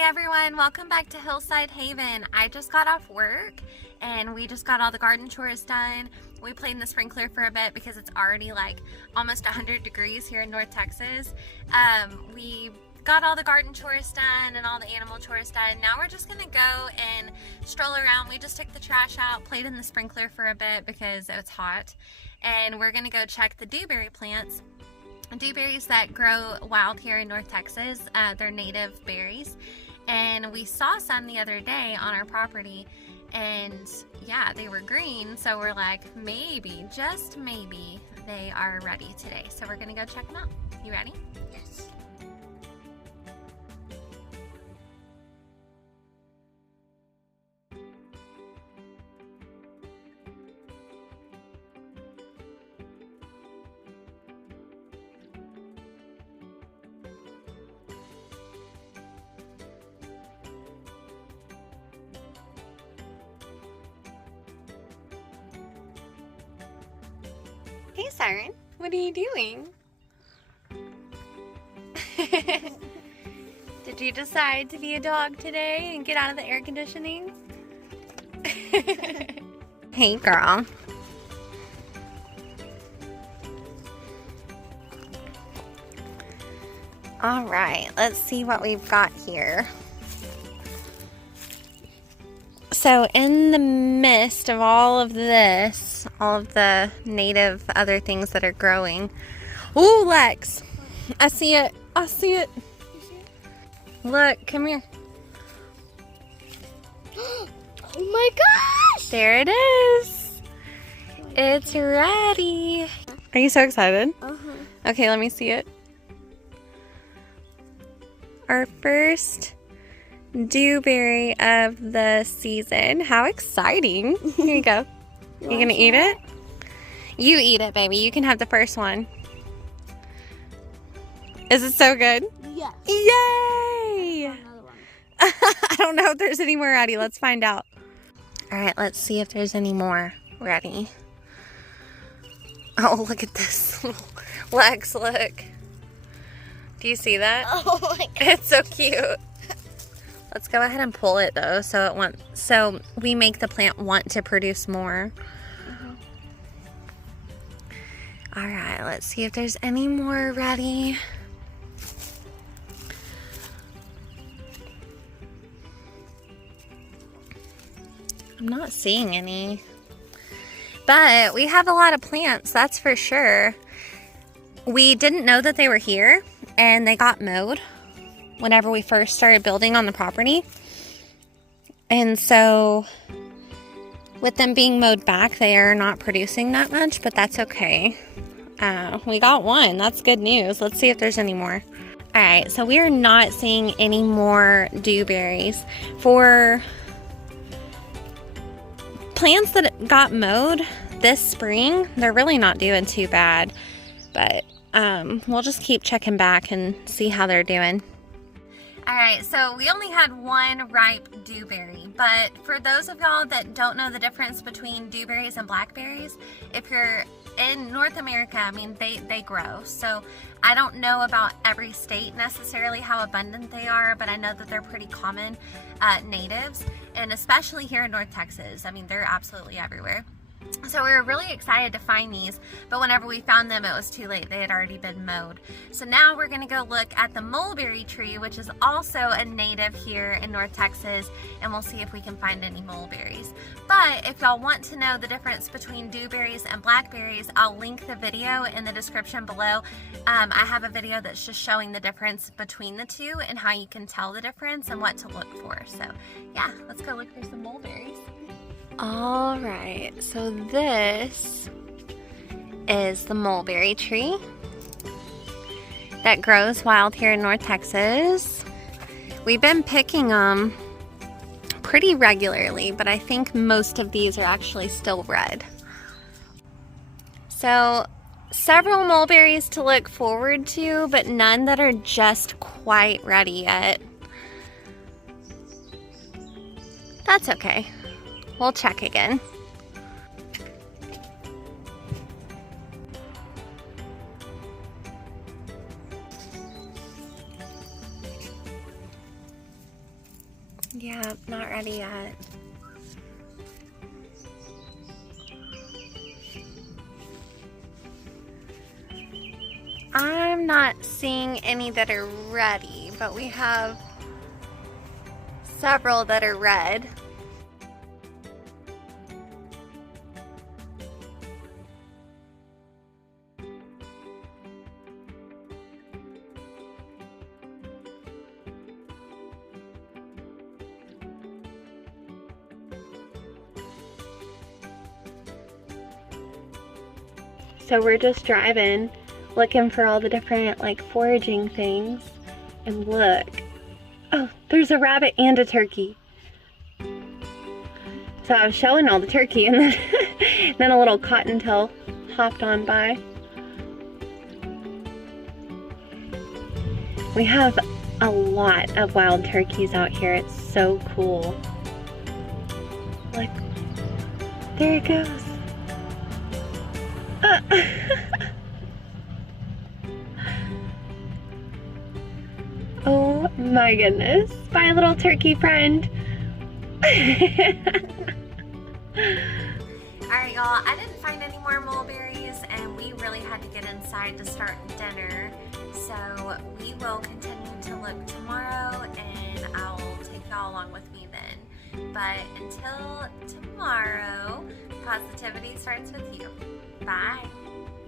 Hey everyone, welcome back to Hillside Haven. I just got off work and we just got all the garden chores done. We played in the sprinkler for a bit because it's already like almost 100 degrees here in North Texas. We got all the garden chores done and all the animal chores done. Now we're just gonna go and stroll around. We just took the trash out, played in the sprinkler for a bit because it's hot. And we're gonna go check the dewberry plants. Dewberries that grow wild here in North Texas. They're native berries. And we saw some the other day on our property. And yeah, they were green. So we're like, maybe, just maybe, they are ready today. So we're gonna go check them out. You ready? Yes. Hey Siren, what are you doing? Did you decide to be a dog today and get out of the air conditioning? Hey girl. All right, let's see what we've got here. So in the midst of all of this, all of the native other things that are growing. Ooh, Lex, I see it. I see it. You see it? Look, come here. Oh my gosh! There it is. It's ready. Are you so excited? Uh-huh. Okay, let me see it. Our first dewberry of the season. How exciting. Here you go. You gonna eat it? You eat it, baby. You can have the first one. Is it so good? Yes. Yay! Another one. I don't know if there's any more, Addie. Let's find out. All right, let's see if there's any more. Ready? Oh, look at this. Lex, look. Do you see that? Oh my god. It's so cute. Let's go ahead and pull it though, so we make the plant want to produce more. All right, let's see if there's any more ready. I'm not seeing any, but we have a lot of plants, that's for sure. We didn't know that they were here and they got mowed whenever we first started building on the property. And so with them being mowed back, they are not producing that much, but that's okay. We got one. That's good news. Let's see if there's any more. All right, so we are not seeing any more dewberries. For plants that got mowed this spring, they're really not doing too bad, but we'll just keep checking back and see how they're doing. All right, so we only had one ripe dewberry, but for those of y'all that don't know the difference between dewberries and blackberries, if you're in North America, I mean, they grow. So I don't know about every state necessarily how abundant they are, but I know that they're pretty common natives, and especially here in North Texas. I mean, they're absolutely everywhere. So we were really excited to find these, but whenever we found them, it was too late. They had already been mowed. So now we're gonna go look at the mulberry tree, which is also a native here in North Texas, and we'll see if we can find any mulberries. But if y'all want to know the difference between dewberries and blackberries, I'll link the video in the description below. I have a video that's just showing the difference between the two and how you can tell the difference and what to look for. So yeah, let's go look for some mulberries. All right, so this is the mulberry tree that grows wild here in North Texas. We've been picking them pretty regularly, but I think most of these are actually still red. So several mulberries to look forward to, but none that are just quite ready yet. That's okay. We'll check again. Yeah, not ready yet. I'm not seeing any that are ready, but we have several that are red. So we're just driving, looking for all the different like foraging things, and look, oh, there's a rabbit and a turkey. So I was showing all the turkey, and then, then a little cottontail hopped on by. We have a lot of wild turkeys out here. It's so cool. Look, there it goes. Oh my goodness, my little turkey friend. Alright y'all, I didn't find any more mulberries and we really had to get inside to start dinner. So we will continue to look tomorrow and I'll take y'all along with me then. But until tomorrow, positivity starts with you. Bye.